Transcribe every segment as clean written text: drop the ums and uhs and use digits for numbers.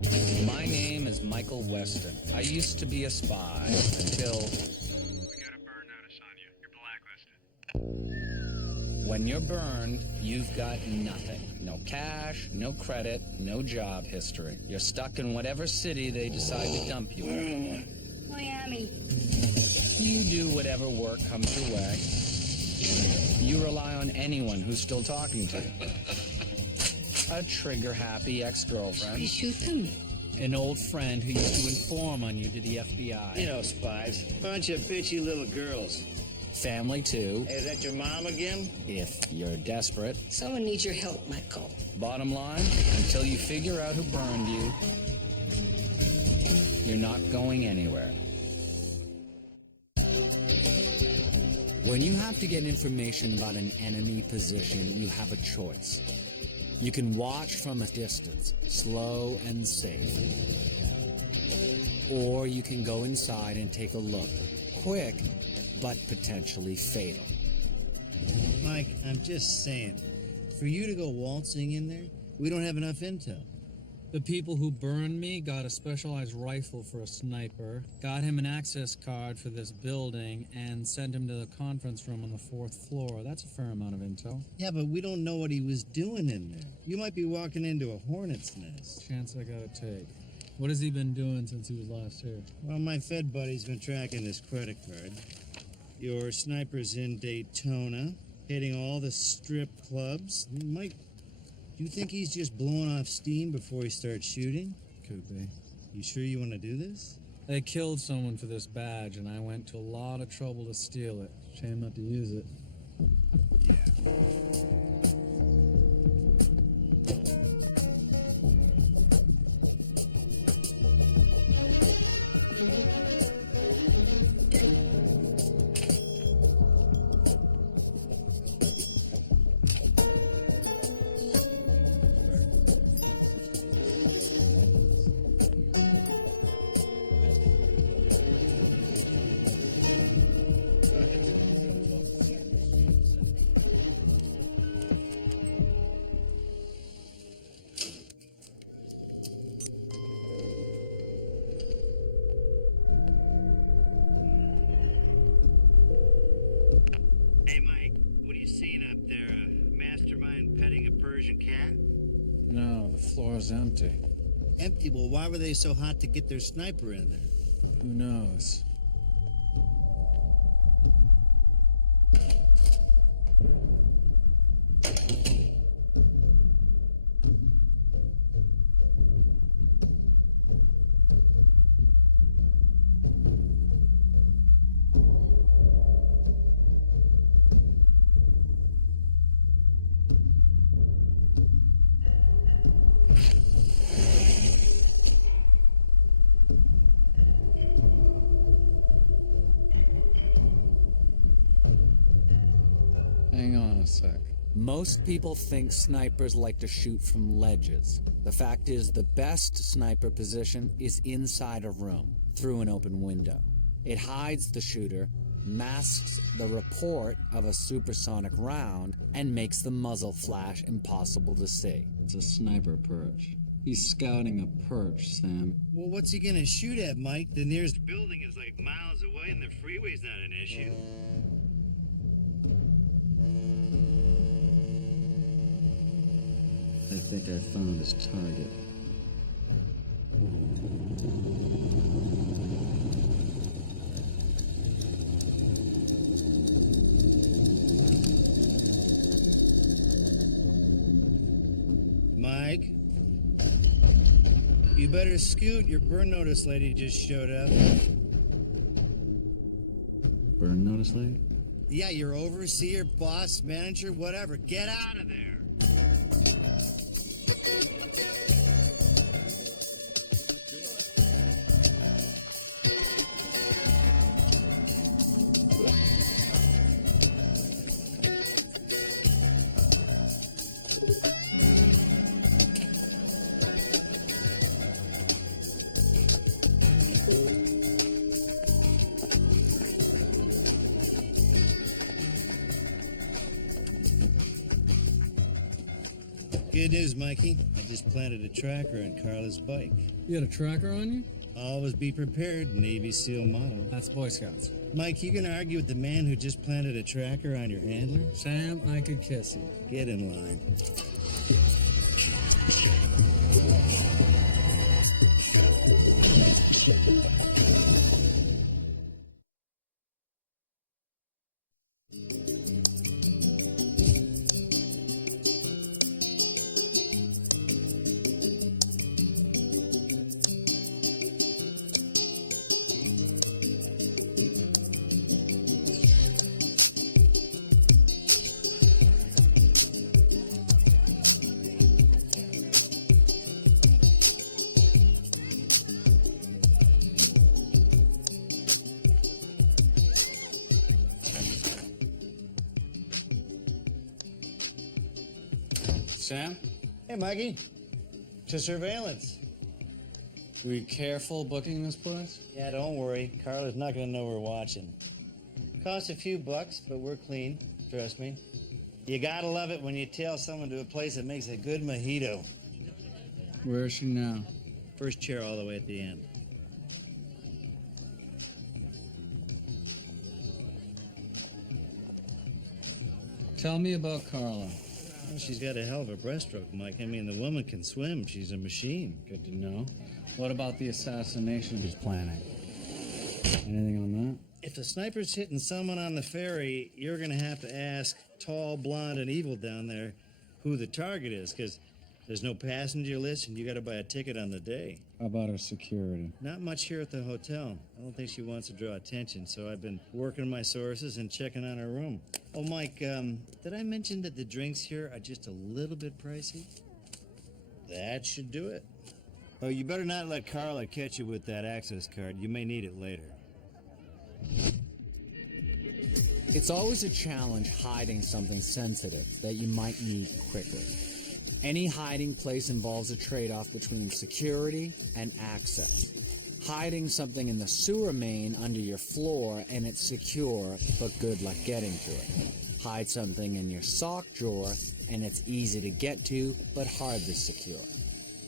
My name is Michael Weston. I used to be a spy until... We got a burn notice on you. You're blacklisted. When you're burned, you've got nothing. No cash, no credit, no job history. You're stuck in whatever city they decide to dump you in. Miami. You do whatever work comes your way. You rely on anyone who's still talking to you. A trigger-happy ex-girlfriend. You shoot them. An old friend who used to inform on you to the FBI. You know, spies. Bunch of bitchy little girls. Family, too, Hey, is that your mom again? if you're desperate. Someone needs your help, Michael. Bottom line, until you figure out who burned you, you're not going anywhere. When you have to get information about an enemy position, you have a choice. You can watch from a distance, slow and safe. Or you can go inside and take a look, quick, but potentially fatal. Mike, I'm just saying, for you to go waltzing in there, we don't have enough intel. The people who burned me got a specialized rifle for a sniper, got him an access card for this building, and sent him to the conference room on the 4th floor. That's a fair amount of intel. Yeah, but we don't know what he was doing in there. You might be walking into a hornet's nest. Chance I gotta take. What has he been doing since he was last here? Well, my Fed buddy's been tracking this credit card. Your sniper's in Daytona, hitting all the strip clubs. Mike, do you think he's just blowing off steam before he starts shooting? Could be. You sure you want to do this? They killed someone for this badge, and I went to a lot of trouble to steal it. Shame not to use it. Hey, Mike, what are you seeing up there? A mastermind petting a Persian cat? No, the floor's empty. Empty? Well, why were they so hot to get their sniper in there? Who knows? Hang on a sec. Most people think snipers like to shoot from ledges. The fact is, the best sniper position is inside a room, through an open window. It hides the shooter, masks the report of a supersonic round, and makes the muzzle flash impossible to see. It's a sniper perch. He's scouting a perch, Sam. Well, what's he gonna shoot at, Mike? The nearest building is like miles away and the freeway's not an issue. I think I found his target. Mike? You better scoot. Your burn notice lady just showed up. Burn notice lady? Yeah, your overseer, boss, manager, whatever. Get out of there. Good news, Mikey. I just planted a tracker on Carla's bike. You had a tracker on you? Always be prepared, Navy SEAL motto. That's Boy Scouts. Mike, you gonna argue with the man who just planted a tracker on your handler? Sam, I could kiss you. Get in line. Sam, Hey, Mikey. To surveillance. be careful booking this place? Yeah, don't worry. Carla's not gonna know we're watching. Costs a few bucks, but we're clean. Trust me. You gotta love it when you tail someone to a place that makes a good mojito. Where is she now? First chair all the way at the end. Tell me about Carla. Well, she's got a hell of a breaststroke, Mike. I mean, the woman can swim. She's a machine. Good to know. What about the assassination he's planning? Anything on that? If the sniper's hitting someone on the ferry, you're gonna have to ask tall, blonde, and evil down there who the target is, because there's no passenger list and you gotta buy a ticket on the day. How about her security? Not much here at the hotel. I don't think she wants to draw attention, so I've been working my sources and checking on her room. Oh, Mike, did I mention that the drinks here are just a little bit pricey? That should do it. Oh, you better not let Carla catch you with that access card. You may need it later. It's always a challenge hiding something sensitive that you might need quickly. Any hiding place involves a trade-off between security and access. Hiding something in the sewer main under your floor and it's secure, but good luck getting to it. Hide something in your sock drawer and it's easy to get to, but hardly secure.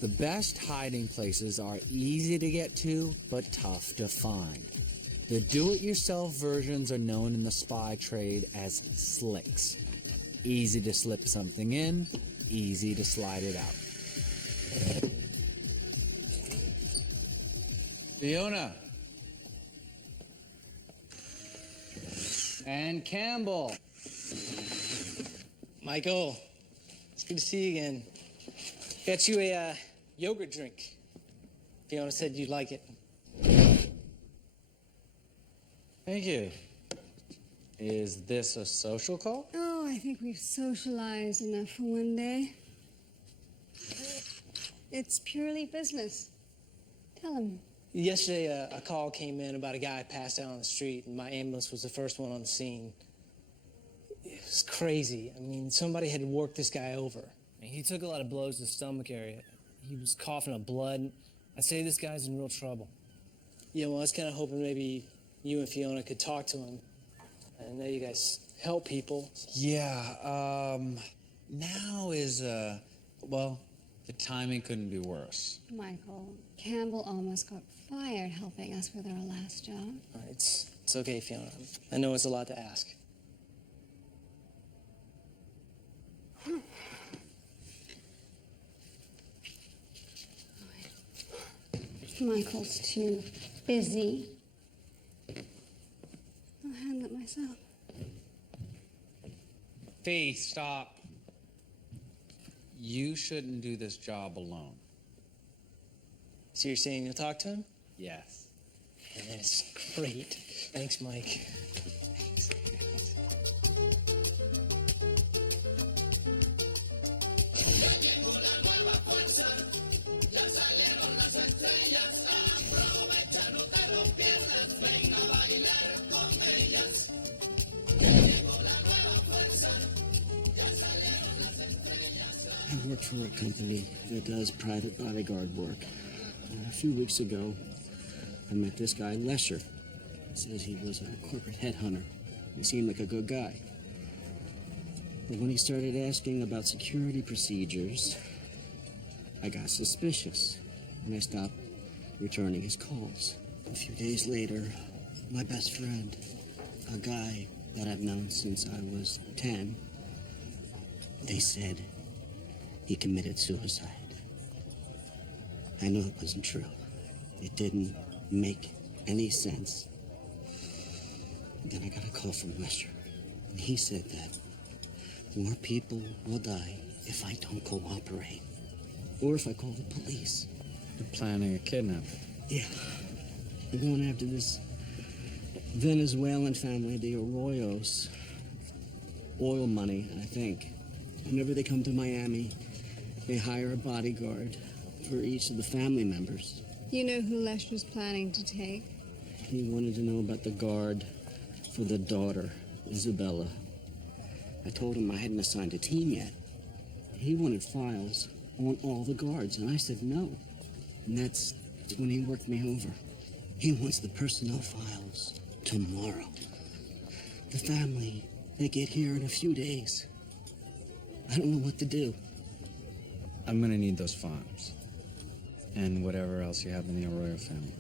The best hiding places are easy to get to, but tough to find. The do-it-yourself versions are known in the spy trade as slicks. Easy to slip something in, easy to slide it out. Fiona. And Campbell. Michael, it's good to see you again. Got you a yogurt drink. Fiona said you'd like it. Thank you. Is this a social call? Oh, I think we've socialized enough for one day. It's purely business. Tell him. Yesterday, a call came in about a guy passed out on the street, and my ambulance was the first one on the scene. It was crazy. I mean, somebody had worked this guy over. He took a lot of blows to the stomach area. He was coughing up blood. I'd say this guy's in real trouble. Yeah, well, I was kind of hoping maybe you and Fiona could talk to him. I know you guys help people. Yeah, now is, well, the timing couldn't be worse. Michael, Campbell almost got fired helping us with our last job. It's okay, Fiona. I know it's a lot to ask. Michael's too busy. I'll handle it myself. Fee, stop. You shouldn't do this job alone. So you're saying you'll talk to him? Yes. That's great. Thanks, Mike. I work for a company that does private bodyguard work. And a few weeks ago, I met this guy, Lesher. He says he was a corporate headhunter. He seemed like a good guy. But when he started asking about security procedures, I got suspicious, and I stopped returning his calls. A few days later, my best friend, a guy that I've known since I was 10, they said he committed suicide. I knew it wasn't true. It didn't make any sense. Then I got a call from Lesher, and he said that more people will die if I don't cooperate, or if I call the police. You're planning a kidnapping. Yeah. We're going after this Venezuelan family, the Arroyos. Oil money, I think. Whenever they come to Miami, they hire a bodyguard for each of the family members. You know who Lesher's planning to take? He wanted to know about the guard for the daughter, Isabella. I told him I hadn't assigned a team yet. He wanted files on all the guards, and I said no. And that's when he worked me over. He wants the personnel files tomorrow. The family, they get here in a few days. I don't know what to do. I'm gonna need those files. And whatever else you have in the Arroyo family.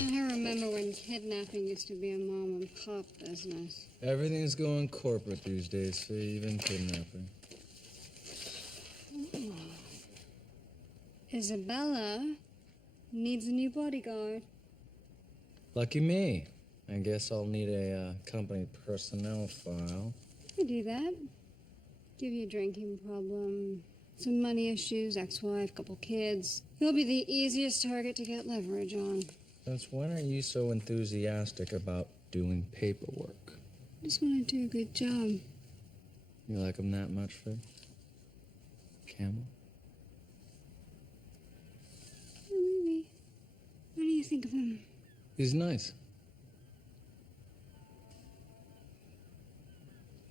I remember when kidnapping used to be a mom and pop business. Everything's going corporate these days, Fee, even kidnapping. Isabella needs a new bodyguard. Lucky me. I guess I'll need a company personnel file. I do that. Give you a drinking problem, some money issues, ex-wife, couple kids. You'll be the easiest target to get leverage on. Since when are you so enthusiastic about doing paperwork? Just want to do a good job. You like him that much, Fee? Campbell? Maybe. What do you think of him? He's nice.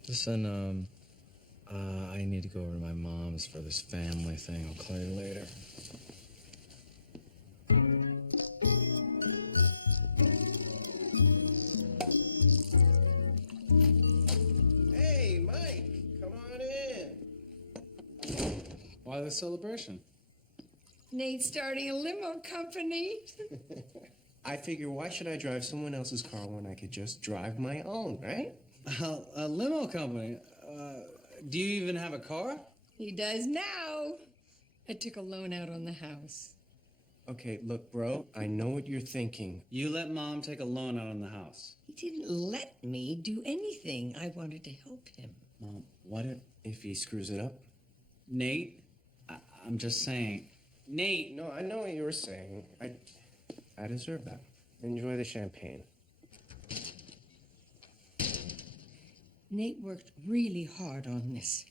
Listen, I need to go over to my mom's for this family thing. I'll call you later. Hey, Mike, come on in. Why the celebration? Nate's starting a limo company. I figure, why should I drive someone else's car when I could just drive my own, right? A limo company? Do you even have a car? He does now. I took a loan out on the house. Okay, look, bro, I know what you're thinking. You let Mom take a loan out on the house. He didn't let me do anything. I wanted to help him. Mom, what If he screws it up? Nate? I'm just saying. Nate! No, I know what you were saying. I deserve that. Enjoy the champagne. Nate worked really hard on this.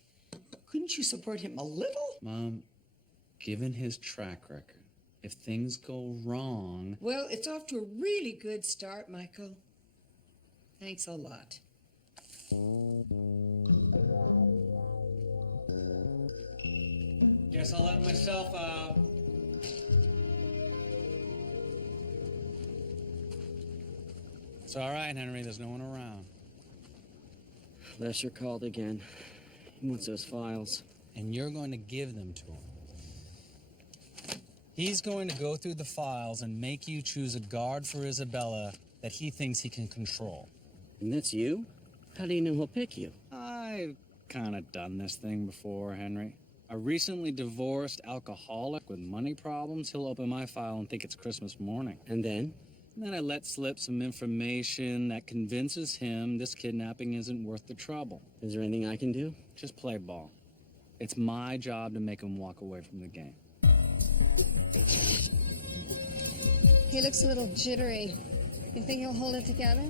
Couldn't you support him a little? Mom, given his track record, if things go wrong... Well, it's off to a really good start, Michael. Thanks a lot. Guess I'll let myself out. It's all right, Henry. There's no one around. Lesher called again. He wants those files. And you're going to give them to him. He's going to go through the files and make you choose a guard for Isabella that he thinks he can control. And that's you? How do you know he'll pick you? I've kind of done this thing before, Henry. A recently divorced alcoholic with money problems, he'll open my file and think it's Christmas morning. And then? And then I let slip some information that convinces him this kidnapping isn't worth the trouble. Is there anything I can do? Just play ball. It's my job to make him walk away from the game. He looks a little jittery. You think he'll hold it together?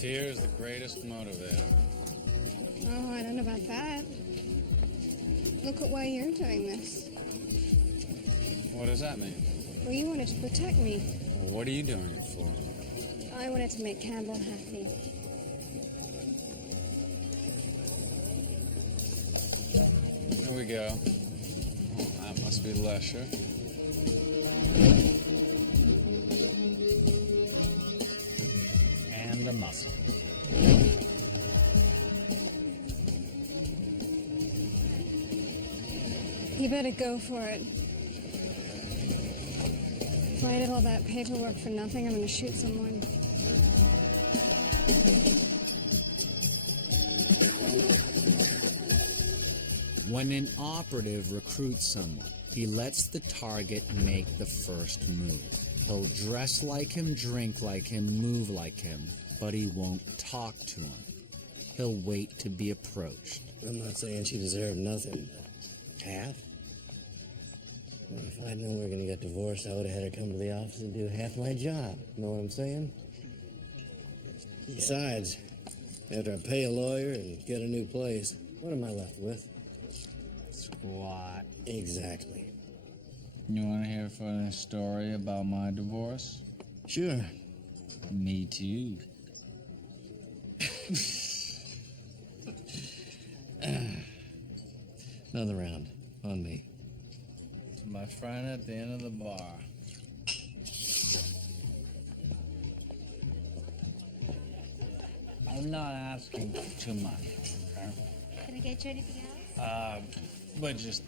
Fear is the greatest motivator. Oh, I don't know about that. Look at why you're doing this. What does that mean? Well, you wanted to protect me. Well, what are you doing it for? I wanted to make Campbell happy. Here we go. Oh, that must be Lesher. And the muscle. You better go for it. If I did all that paperwork for nothing, I'm gonna shoot someone. When an operative recruits someone, he lets the target make the first move. He'll dress like him, drink like him, move like him, but he won't talk to him. He'll wait to be approached. I'm not saying she deserved nothing, but half? Well, if I'd known we were going to get divorced, I would have had her come to the office and do half my job. Know what I'm saying? Besides, after I pay a lawyer and get a new place, what am I left with? Squat. Exactly. You want to hear a funny story about my divorce? Sure. Me too. Another round on me. To my friend at the end of the bar. I'm not asking for too much, okay? Can I get you anything else? But just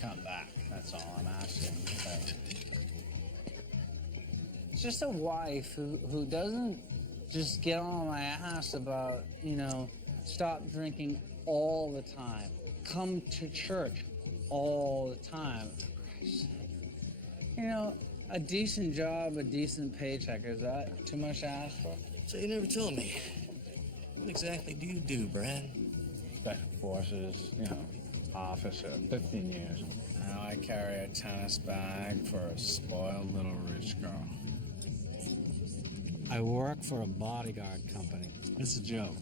come back. That's all I'm asking. Okay? It's just a wife who doesn't just get on my ass about, stop drinking all the time. Come to church all the time. A decent job, a decent paycheck. Is that too much to ask for? So you never told me. What exactly do you do, Brad? Special Forces, officer, 15 years. Now I carry a tennis bag for a spoiled little rich girl. I work for a bodyguard company. It's a joke.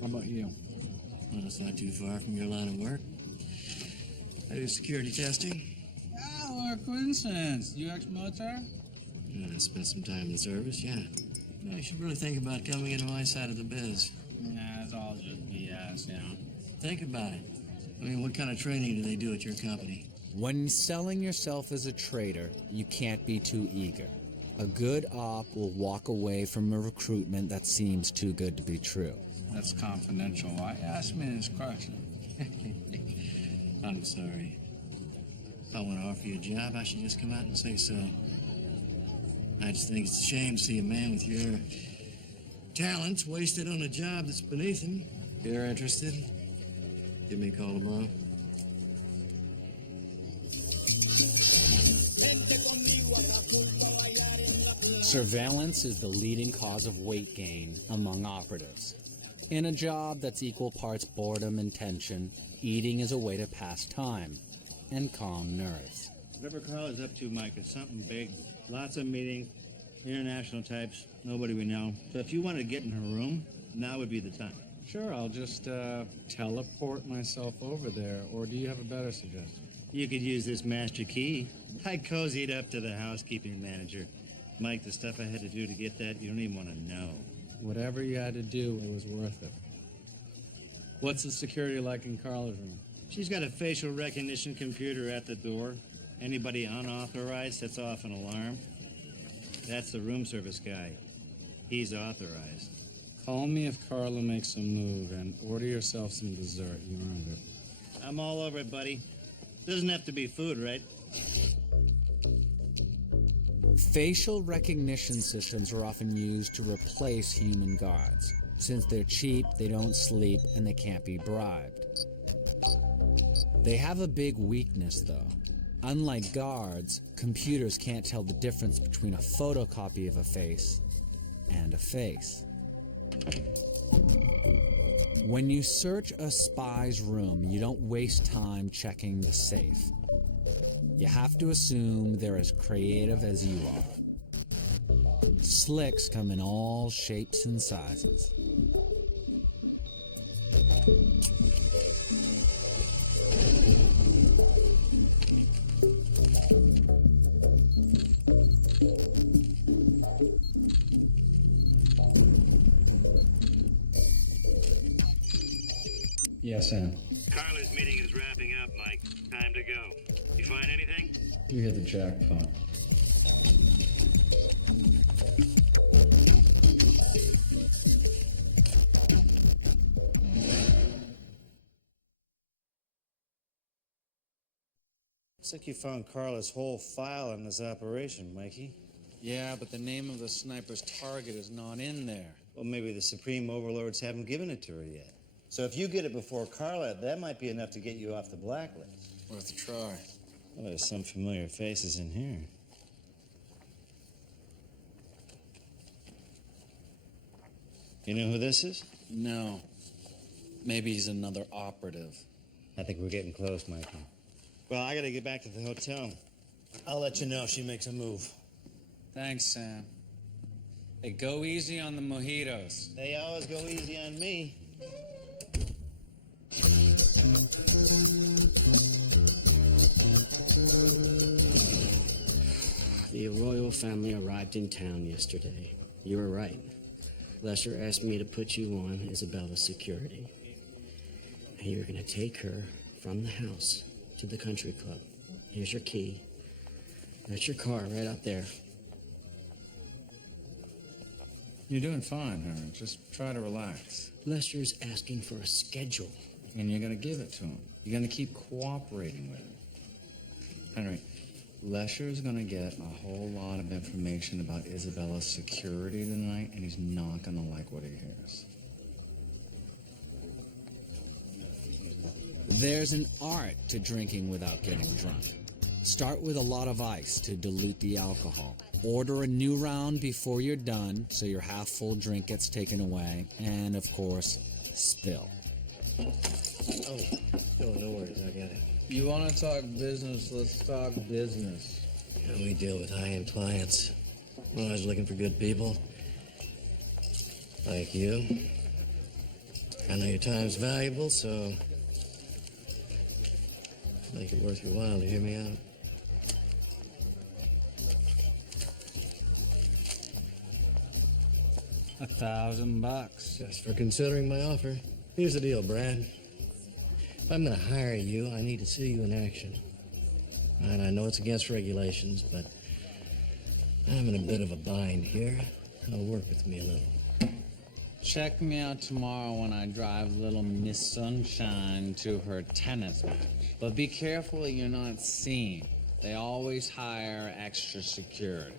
How about you? Well, it's not too far from your line of work. I do security testing. Oh, what a coincidence. You ex-military? I spent some time in the service, yeah. You should really think about coming into my side of the biz. Nah, it's all just BS, Think about it. I mean, what kind of training do they do at your company? When selling yourself as a trader, you can't be too eager. A good op will walk away from a recruitment that seems too good to be true. That's confidential. Why ask me this question? I'm sorry. If I want to offer you a job, I should just come out and say so. I just think it's a shame to see a man with your talents wasted on a job that's beneath him. If you're interested, give me a call tomorrow. Surveillance is the leading cause of weight gain among operatives. In a job that's equal parts boredom and tension, eating is a way to pass time and calm nerves. Whatever Carl is up to, Mike, it's something big. Lots of meetings, international types, nobody we know. So if you want to get in her room, now would be the time. Sure, I'll just teleport myself over there. Or do you have a better suggestion? You could use this master key. I cozied up to the housekeeping manager. Mike, the stuff I had to do to get that, you don't even want to know. Whatever you had to do, it was worth it. What's the security like in Carla's room? She's got a facial recognition computer at the door. Anybody unauthorized sets off an alarm. That's the room service guy. He's authorized. Call me if Carla makes a move, and order yourself some dessert. You earned it. I'm all over it, buddy. Doesn't have to be food, right? Facial recognition systems are often used to replace human guards. Since they're cheap, they don't sleep, and they can't be bribed. They have a big weakness, though. Unlike guards, computers can't tell the difference between a photocopy of a face and a face. When you search a spy's room, you don't waste time checking the safe. You have to assume they're as creative as you are. Slicks come in all shapes and sizes. Yes, Sam. Carla's meeting is wrapping up, Mike. Time to go. You find anything? You hit the jackpot. Looks like you found Carla's whole file on this operation, Mikey. Yeah, but the name of the sniper's target is not in there. Well, maybe the Supreme Overlords haven't given it to her yet. So if you get it before Carla, that might be enough to get you off the blacklist. Worth a try. Well, there's some familiar faces in here. You know who this is? No. Maybe he's another operative. I think we're getting close, Mikey. Well, I gotta get back to the hotel. I'll let you know if she makes a move. Thanks, Sam. Hey, go easy on the mojitos. They always go easy on me. The Arroyo family arrived in town yesterday. You were right. Lesher asked me to put you on Isabella's security. And you're going to take her from the house to the country club. Here's your key. That's your car right up there. You're doing fine, Henry. Just try to relax. Lesher's asking for a schedule. And you're going to give it to him. You're going to keep cooperating with him. Henry, Lesher's going to get a whole lot of information about Isabella's security tonight, and he's not going to like what he hears. There's an art to drinking without getting drunk. Start with a lot of ice to dilute the alcohol. Order a new round before you're done, so your half-full drink gets taken away. And, of course, spill. Oh, no worries, I got it. You want to talk business? Let's talk business. We deal with high-end clients. We're always looking for good people. Like you. I know your time's valuable, so make it worth your while to hear me out. $1,000. Just for considering my offer. Here's the deal, Brad. If I'm going to hire you, I need to see you in action. And I know it's against regulations, but I'm in a bit of a bind here. Work with me a little. Check me out tomorrow when I drive little Miss Sunshine to her tennis match. But be careful you're not seen. They always hire extra security.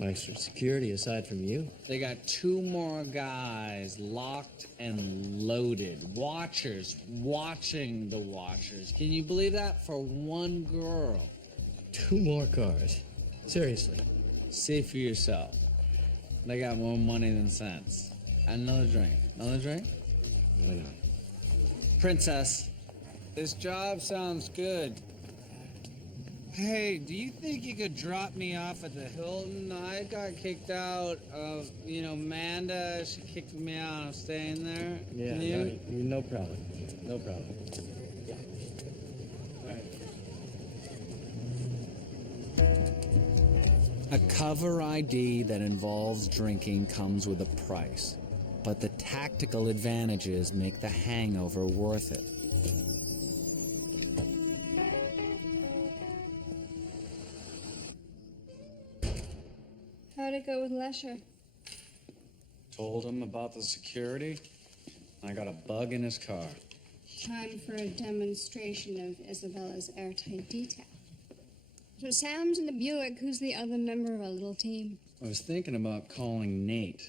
Extra security aside from you? They got 2 more guys locked and loaded. Watchers watching the watchers. Can you believe that? For 1 girl. 2 more cars? Seriously? See for yourself. They got more money than sense. Another drink. Another drink? Why not? Princess, this job sounds good. Hey, do you think you could drop me off at the Hilton? I got kicked out of, Amanda, she kicked me out. I'm staying there. Yeah, Can you? no problem. No problem. A cover ID that involves drinking comes with a price, but the tactical advantages make the hangover worth it. How'd it go with Lesher? Told him about the security. I got a bug in his car. Time for a demonstration of Isabella's airtight detail. So Sam's in the Buick. Who's the other member of our little team? I was thinking about calling Nate.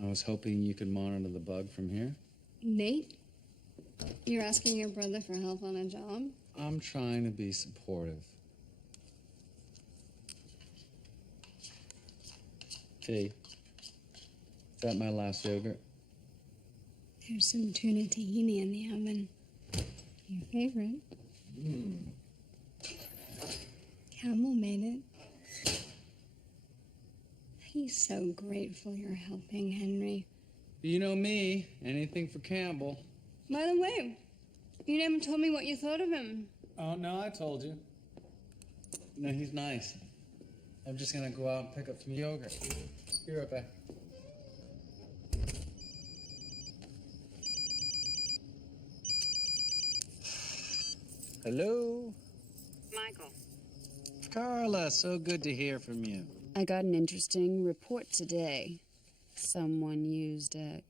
I was hoping you could monitor the bug from here. Nate? You're asking your brother for help on a job? I'm trying to be supportive. Fee, is that my last yogurt? There's some tuna tahini in the oven. Your favorite. Camel made it. He's so grateful you're helping, Henry. You know me, anything for Campbell. By the way, you never told me what you thought of him. Oh, no, I told you. No, he's nice. I'm just gonna go out and pick up some yogurt. Be right back. Hello? Michael. Carla, so good to hear from you. I got an interesting report today. Someone used a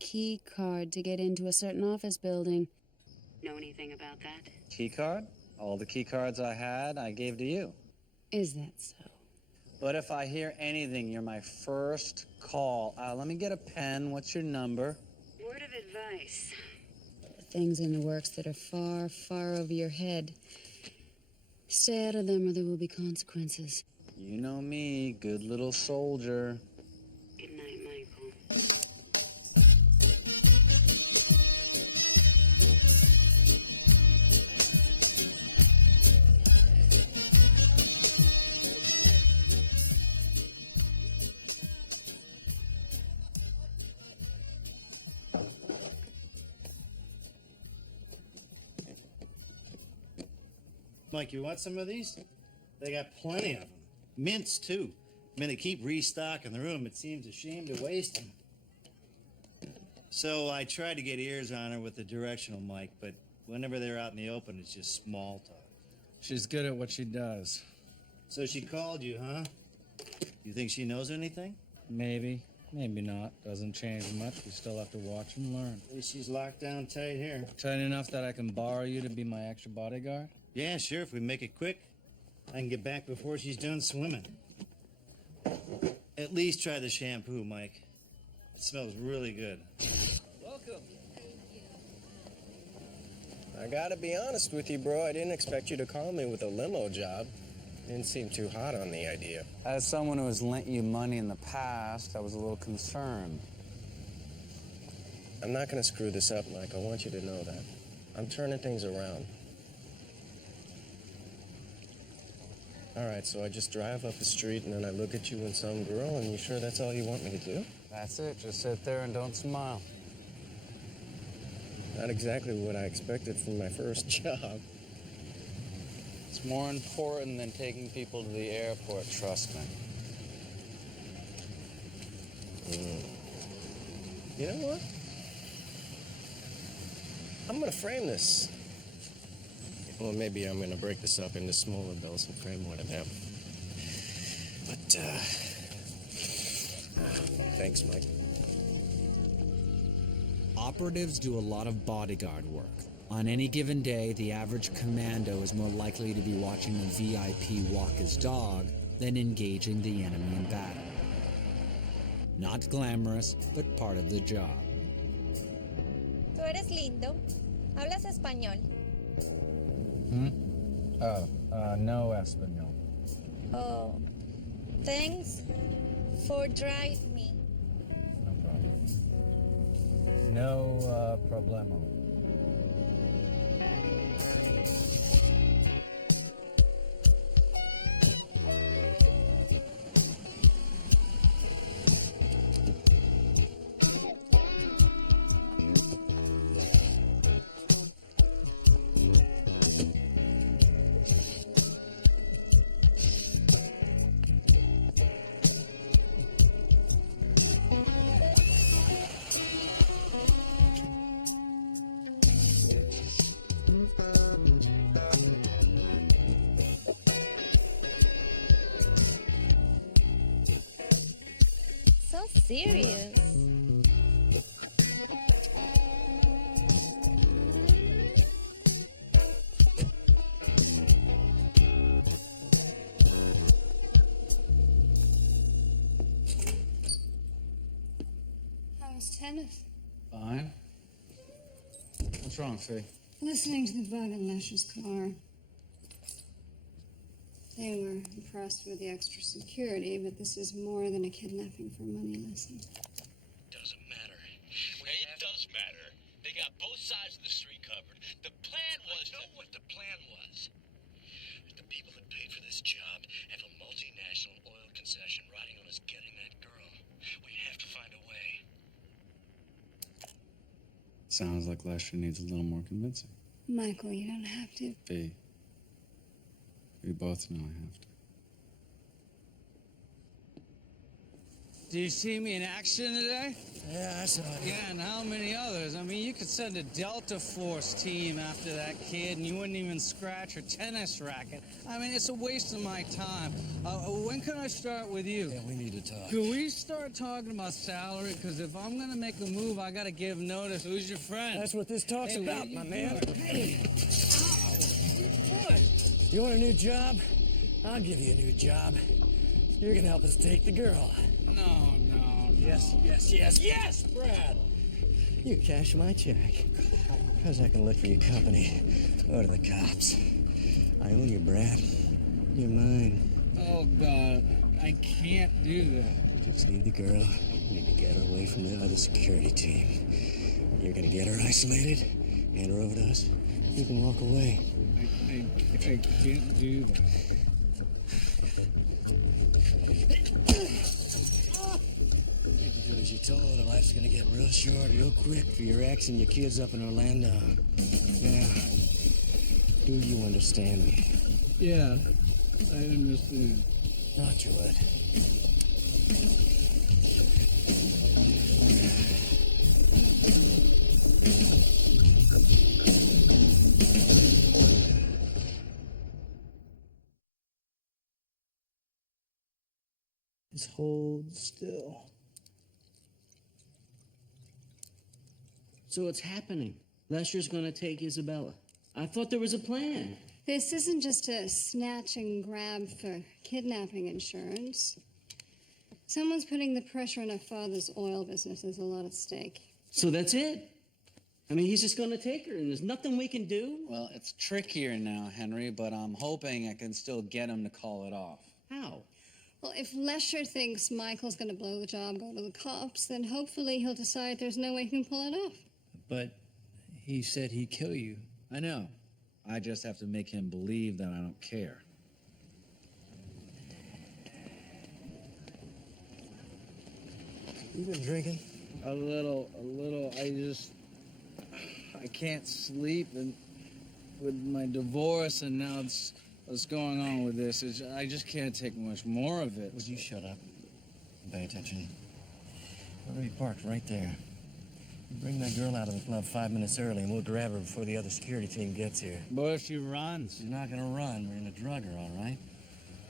key card to get into a certain office building. Know anything about that? Key card? All the key cards I had, I gave to you. Is that so? But if I hear anything, you're my first call. Let me get a pen. What's your number? Word of advice. Things in the works that are far, far over your head. Stay out of them or there will be consequences. You know me, good little soldier. Good night, Michael. Mike, you want some of these? They got plenty of them. Mints, too. I mean, they keep restocking the room. It seems a shame to waste them. So I tried to get ears on her with the directional mic, but whenever they're out in the open, it's just small talk. She's good at what she does. So she called you, huh? You think she knows anything? Maybe, maybe not. Doesn't change much. We still have to watch and learn. At least she's locked down tight here. Tight enough that I can borrow you to be my extra bodyguard? Yeah, sure, if we make it quick. I can get back before she's done swimming. At least try the shampoo, Mike. It smells really good. Welcome. I gotta be honest with you, bro. I didn't expect you to call me with a limo job. Didn't seem too hot on the idea. As someone who has lent you money in the past, I was a little concerned. I'm not gonna screw this up, Mike. I want you to know that. I'm turning things around. All right, so I just drive up the street and then I look at you and some girl, and you sure that's all you want me to do? That's it. Just sit there and don't smile. Not exactly what I expected from my first job. It's more important than taking people to the airport, trust me. You know what? I'm gonna frame this. Well, maybe I'm gonna break this up into smaller bills and frame one of them. But, thanks, Mike. Operatives do a lot of bodyguard work. On any given day, the average commando is more likely to be watching a VIP walk his dog than engaging the enemy in battle. Not glamorous, but part of the job. Tú eres lindo. ¿Hablas español? No Espanol. Oh, thanks for drive me. No problem. No problemo. So serious. How was tennis? Fine. What's wrong, Fee? Listening to the bug in Lesher's car. They were impressed with the extra security, but this is more than a kidnapping for money lesson. Doesn't matter. It does matter. They got both sides of the street covered. The plan was... I know what the plan was. The people that paid for this job have a multinational oil concession riding on us getting that girl. We have to find a way. Sounds like Lester needs a little more convincing. Michael, you don't have to. Fee. We both know I have to. Do you see me in action today? Yeah, I saw it. Yeah, and how many others? I mean, you could send a Delta Force team after that kid and you wouldn't even scratch her tennis racket. I mean, it's a waste of my time. When can I start with you? Yeah, we need to talk. Can we start talking about salary? Because if I'm going to make a move, I got to give notice. Who's your friend? That's what this talk's about, my man. Hey. You want a new job? I'll give you a new job. You're gonna help us take the girl. No. Yes, Brad! You cash my check. How's that gonna look for your company? Or to the cops? I own you, Brad. You're mine. Oh, God. I can't do that. Just need the girl. You need to get her away from the other security team. You're gonna get her isolated, hand her over to us. You can walk away. I can't do that. You can do as you're told, or life's gonna get real short, real quick for your ex and your kids up in Orlando. Now, do you understand me? Yeah, I understand. Thought you would. Just hold still. So what's happening? Lesher's gonna take Isabella. I thought there was a plan. This isn't just a snatch and grab for kidnapping insurance. Someone's putting the pressure on our father's oil business. There's a lot at stake. So that's it? I mean, he's just gonna take her, and there's nothing we can do? Well, it's trickier now, Henry, but I'm hoping I can still get him to call it off. How? Well, if Lesher thinks Michael's going to blow the job, go to the cops, then hopefully he'll decide there's no way he can pull it off. But he said he'd kill you. I know. I just have to make him believe that I don't care. You been drinking? A little. I can't sleep and with my divorce, and now it's what's going on with this. I just can't take much more of it. Would you shut up and pay attention? We're gonna be parked right there. You bring that girl out of the club 5 minutes early, and we'll grab her before the other security team gets here. But if she runs? She's not gonna run. We're gonna drug her, all right?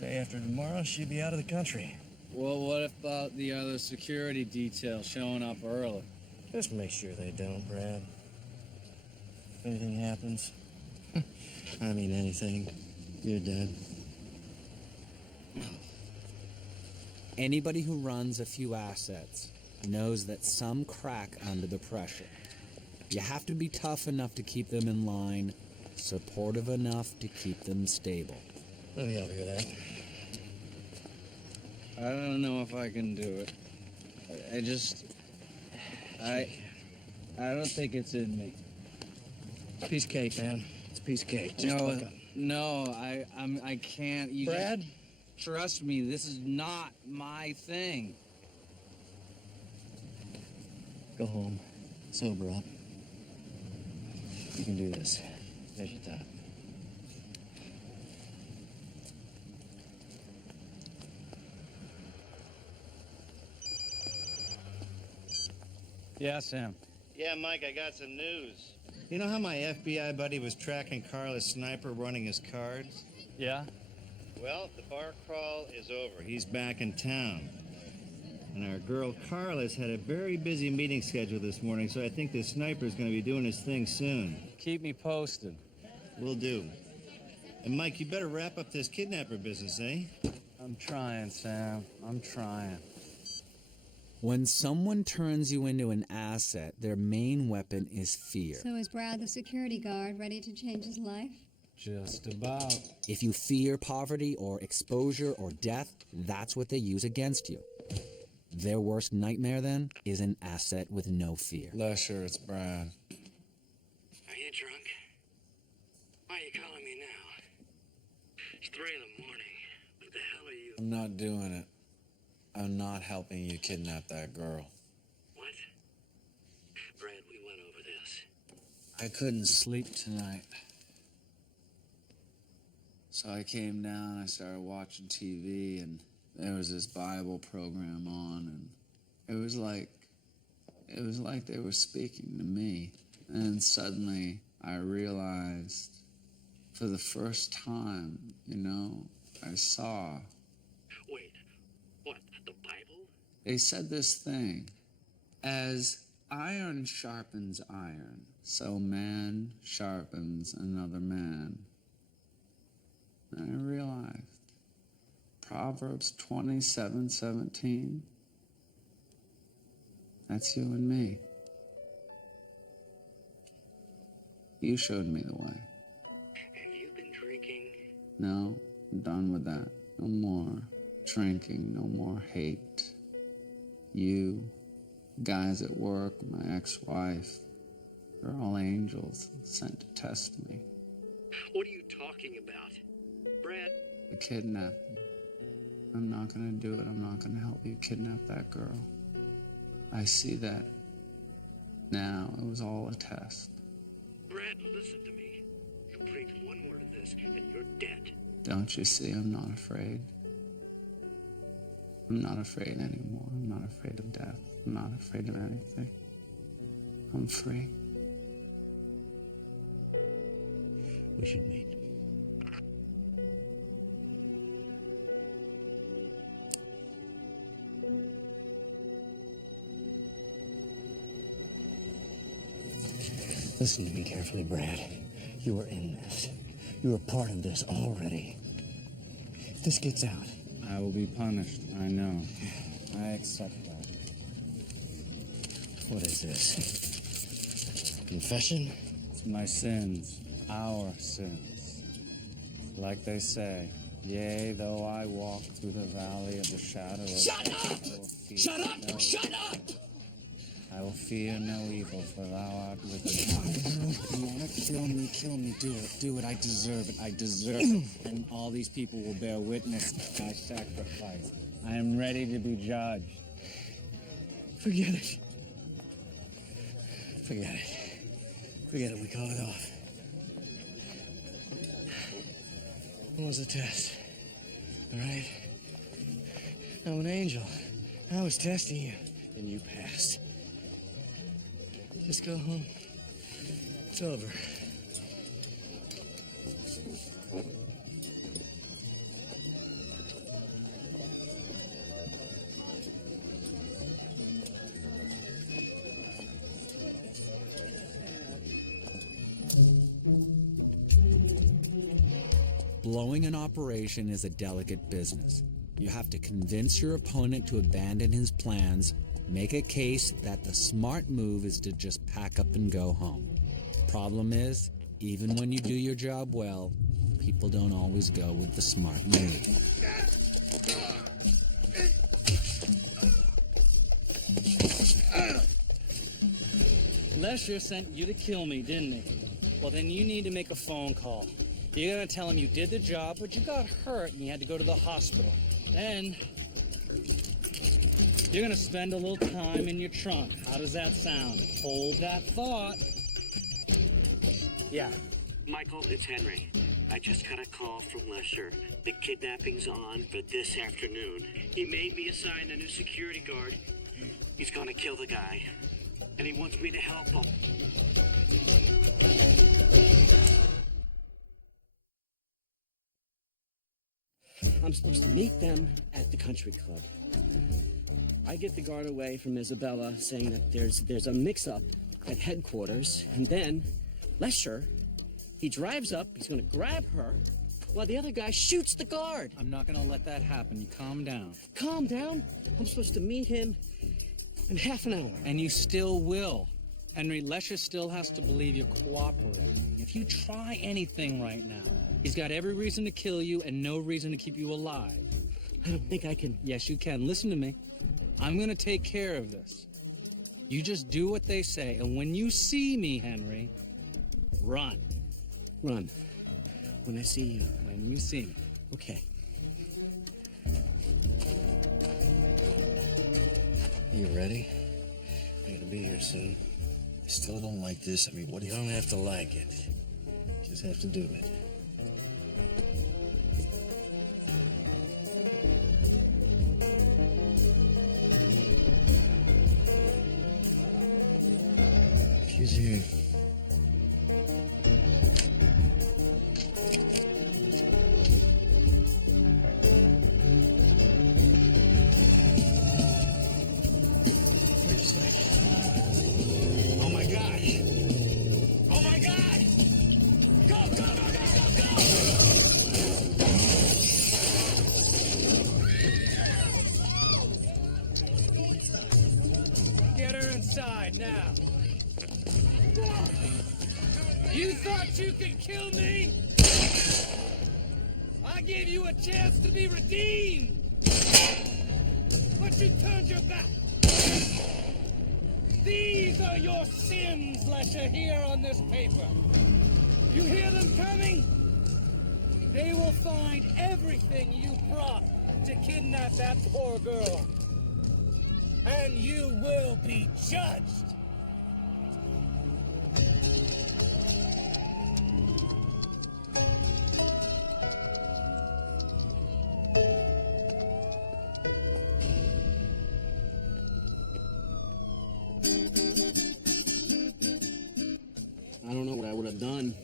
Day after tomorrow, she'll be out of the country. Well, what about the other security detail showing up early? Just make sure they don't, Brad. If anything happens, I mean anything, you're dead. Anybody who runs a few assets knows that some crack under the pressure. You have to be tough enough to keep them in line, supportive enough to keep them stable. Let me help you with that. I don't know if I can do it. I don't think it's in me. Piece of cake, man. It's a piece of cake. Just buck up. I can't. You Brad? Just trust me, this is not my thing. Go home. Sober up. You can do this. There's your top. Yeah, Sam. Yeah, Mike, I got some news. You know how my FBI buddy was tracking Carla's sniper running his cards? Yeah? Well, the bar crawl is over. He's back in town. And our girl Carla's had a very busy meeting scheduled this morning, so I think the sniper's going to be doing his thing soon. Keep me posted. Will do. And Mike, you better wrap up this kidnapper business, eh? I'm trying, Sam. I'm trying. When someone turns you into an asset, their main weapon is fear. So is Brad the security guard ready to change his life? Just about. If you fear poverty or exposure or death, that's what they use against you. Their worst nightmare, then, is an asset with no fear. Lesher, it's Brad. Are you drunk? Why are you calling me now? It's 3 in the morning. What the hell are you? I'm not doing it. I'm not helping you kidnap that girl. What? Brad, we went over this. I couldn't sleep tonight. So I came down, I started watching TV, and there was this Bible program on, and it was like they were speaking to me. And suddenly I realized, for the first time, I saw. Wait, what, the Bible? They said this thing, as iron sharpens iron, so man sharpens another man. And I realized Proverbs 27:17. That's you and me. You showed me the way. Have you been drinking? No, I'm done with that. No more drinking, no more hate. You, guys at work, my ex-wife, they're all angels sent to test me. What are you talking about? Brad? The kidnapping. I'm not gonna do it. I'm not gonna help you kidnap that girl. I see that now. It was all a test. Brad, listen to me. You breathe one word of this and you're dead. Don't you see I'm not afraid? I'm not afraid anymore. I'm not afraid of death. I'm not afraid of anything. I'm free. We should meet. Listen to me carefully, Brad. You were in this. You were part of this already. If this gets out, I will be punished. I know. I accept that. what is this? Confession? It's my sins. Our sins. Like they say, yea, though I walk through the valley of the shadow of Shut death, up! I will fear Shut up! no Shut evil. up! I will fear no evil, for thou art with me. You wanna kill me, kill me, do it, do it, I deserve it, I deserve it. And all these people will bear witness to my sacrifice. I am ready to be judged. Forget it. Forget it. Forget it. We call it off. It was a test. All right? I'm an angel. I was testing you, and you passed. Just go home. It's over. Blowing an operation is a delicate business. You have to convince your opponent to abandon his plans, make a case that the smart move is to just pack up and go home. Problem is, even when you do your job well, people don't always go with the smart move. Lesher sent you to kill me, didn't he? Well, then you need to make a phone call. You're gonna tell him you did the job, but you got hurt and you had to go to the hospital. Then, you're gonna spend a little time in your trunk. How does that sound? Hold that thought. Yeah. Michael, it's Henry. I just got a call from Lesher. The kidnapping's on for this afternoon. He made me assign a new security guard. He's gonna kill the guy. And he wants me to help him. I'm supposed to meet them at the country club. I get the guard away from Isabella, saying that there's a mix-up at headquarters, and then Lesher, he drives up, he's gonna grab her, while the other guy shoots the guard. I'm not gonna let that happen. You calm down. Calm down? I'm supposed to meet him in half an hour. And you still will. Henry, Lesher still has to believe you're cooperating. If you try anything right now, he's got every reason to kill you and no reason to keep you alive. I don't think I can. Yes, you can. Listen to me. I'm gonna take care of this. You just do what they say, and when you see me, Henry, run. Run. When I see you. When you see me. Okay. You ready? I'm gonna be here soon. I still don't like this. I mean, what do you don't have to like it? You just have to do it. She's here. Oh my God! Oh my God! Go, go, go, go! you can kill me? I gave you a chance to be redeemed, but you turned your back. These are your sins, Lesher, here on this paper. You hear them coming? They will find everything you brought to kidnap that poor girl. And you will be judged. I don't know what I would have done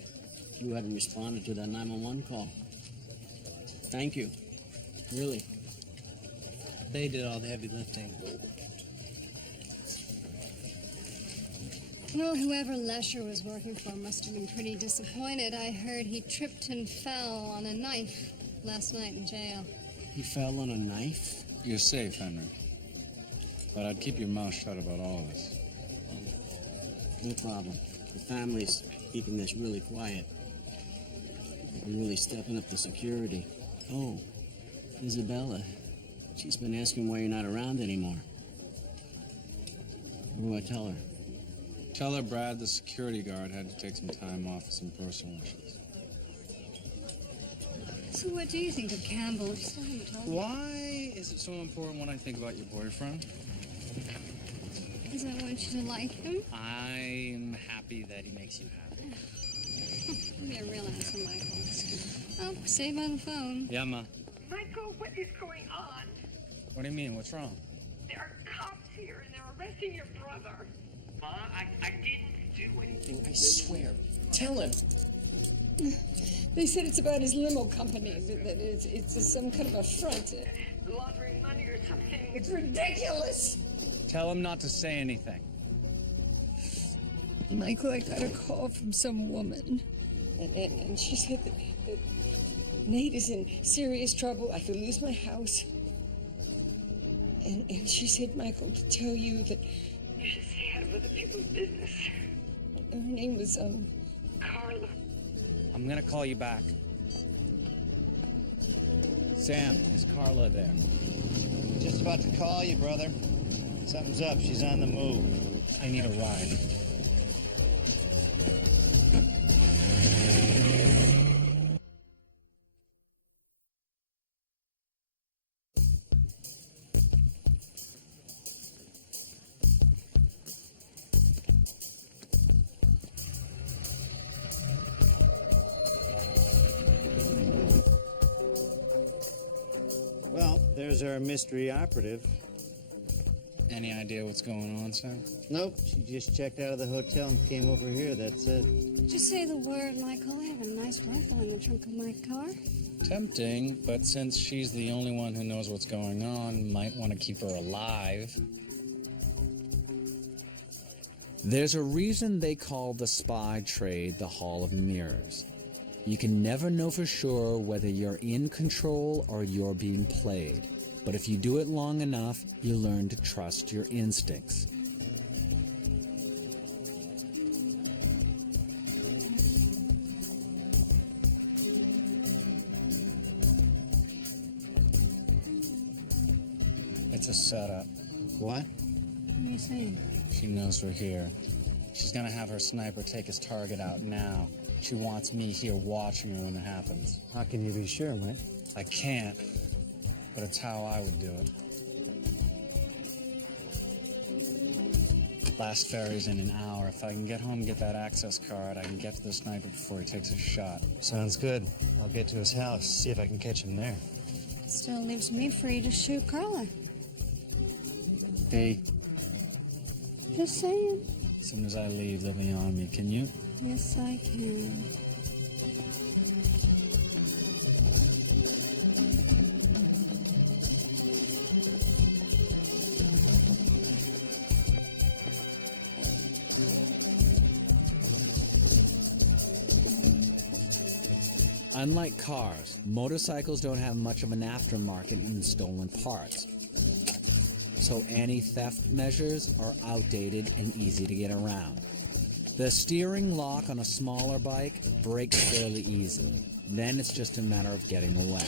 if you hadn't responded to that 911 call. Thank you. Really. They did all the heavy lifting. Well, whoever Lesher was working for must have been pretty disappointed. I heard he tripped and fell on a knife last night in jail. He fell on a knife? You're safe, Henry. But I'd keep your mouth shut about all of this. No problem. The family's keeping this really quiet. We're really stepping up the security. Oh, Isabella. She's been asking why you're not around anymore. What do I tell her? Tell her Brad, the security guard, had to take some time off for some personal issues. So what do you think of Campbell? You still haven't told me. Why is it so important when I think about your boyfriend? Because I want you to like him. I'm happy that he makes you happy. You're a real asshole, Michael. Oh, save on the phone. Yeah, Ma. Michael, what is going on? What do you mean? What's wrong? There are cops here and they're arresting your brother. Ma, I didn't do anything. I swear. Tell him. They said it's about his limo company, that it's some kind of a front. Laundering money or something. It's ridiculous! Tell him not to say anything. Michael, I got a call from some woman, and she said that Nate is in serious trouble. I could lose my house. And she said, Michael, to tell you that... You should stay out of other people's business. Her name was, Carla. I'm gonna call you back. Sam, is Carla there? Just about to call you, brother. Something's up. She's on the move. I need a ride. Well, there's our mystery operative. Any idea what's going on, Sam? Nope, she just checked out of the hotel and came over here, that's it. Just say the word, Michael. I have a nice rifle in the trunk of my car. Tempting, but since she's the only one who knows what's going on, might want to keep her alive. There's a reason they call the spy trade the Hall of Mirrors. You can never know for sure whether you're in control or you're being played. But if you do it long enough, you learn to trust your instincts. It's a setup. What? What are you saying? She knows we're here. She's gonna have her sniper take his target out now. She wants me here watching her when it happens. How can you be sure, Mike? I can't, but it's how I would do it. Last ferry's in an hour. If I can get home and get that access card, I can get to the sniper before he takes his shot. Sounds good. I'll get to his house, see if I can catch him there. Still leaves me free to shoot Carla. Hey, Just saying. as soon as I leave, they'll be on me. Can you? Yes, I can. Unlike cars, motorcycles don't have much of an aftermarket in stolen parts. So anti-theft measures are outdated and easy to get around. The steering lock on a smaller bike breaks fairly easy. Then it's just a matter of getting away.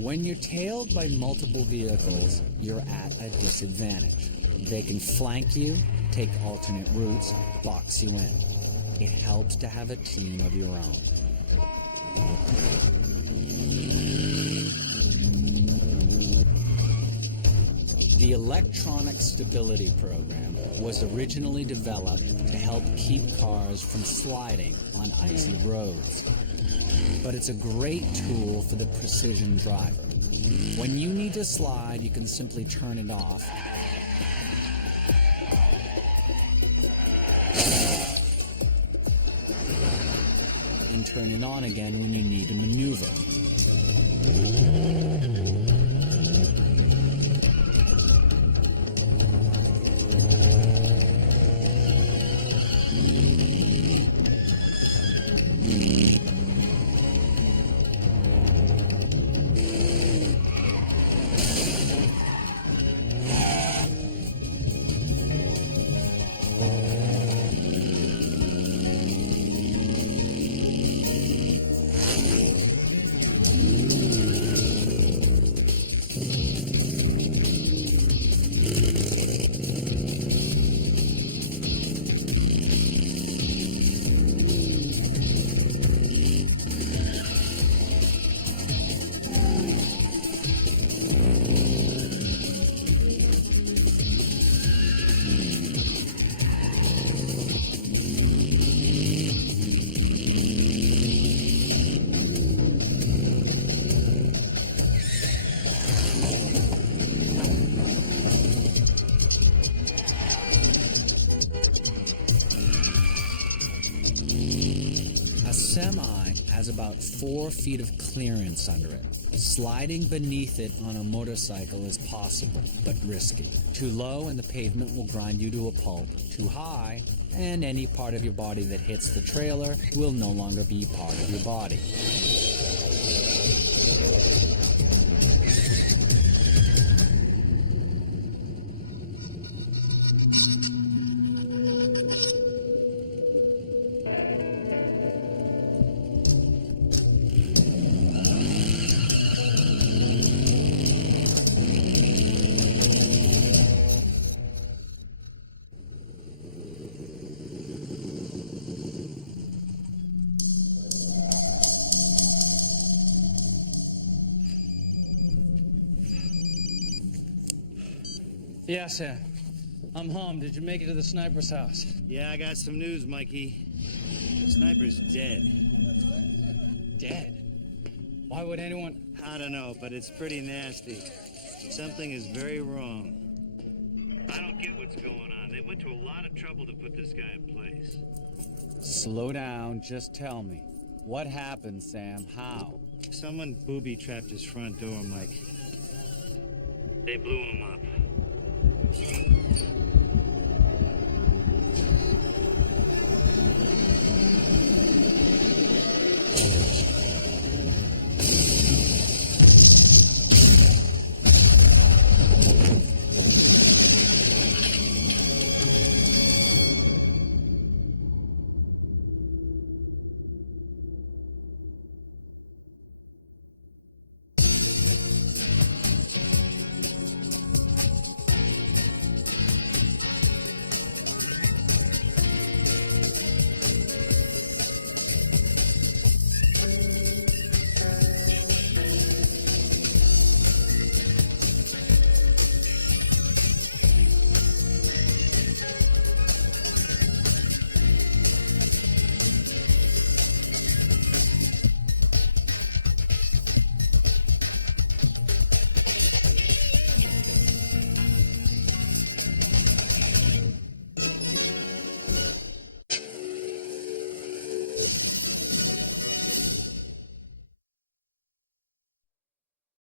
When you're tailed by multiple vehicles, you're at a disadvantage. They can flank you, take alternate routes, box you in. It helps to have a team of your own. The electronic stability program was originally developed to help keep cars from sliding on icy roads. But it's a great tool for the precision driver. When you need to slide, you can simply turn it off and turn it on again when you need to maneuver. Semi has about 4 feet of clearance under it. Sliding beneath it on a motorcycle is possible, but risky. Too low and the pavement will grind you to a pulp. Too high, and any part of your body that hits the trailer will no longer be part of your body. Yeah, Sam. I'm home. Did you make it to the sniper's house? Yeah, I got some news, Mikey. The sniper's dead. Dead? Why would anyone... I don't know, but it's pretty nasty. Something is very wrong. I don't get what's going on. They went to a lot of trouble to put this guy in place. Slow down, just tell me. What happened, Sam? How? Someone booby-trapped his front door, Mike. They blew him up.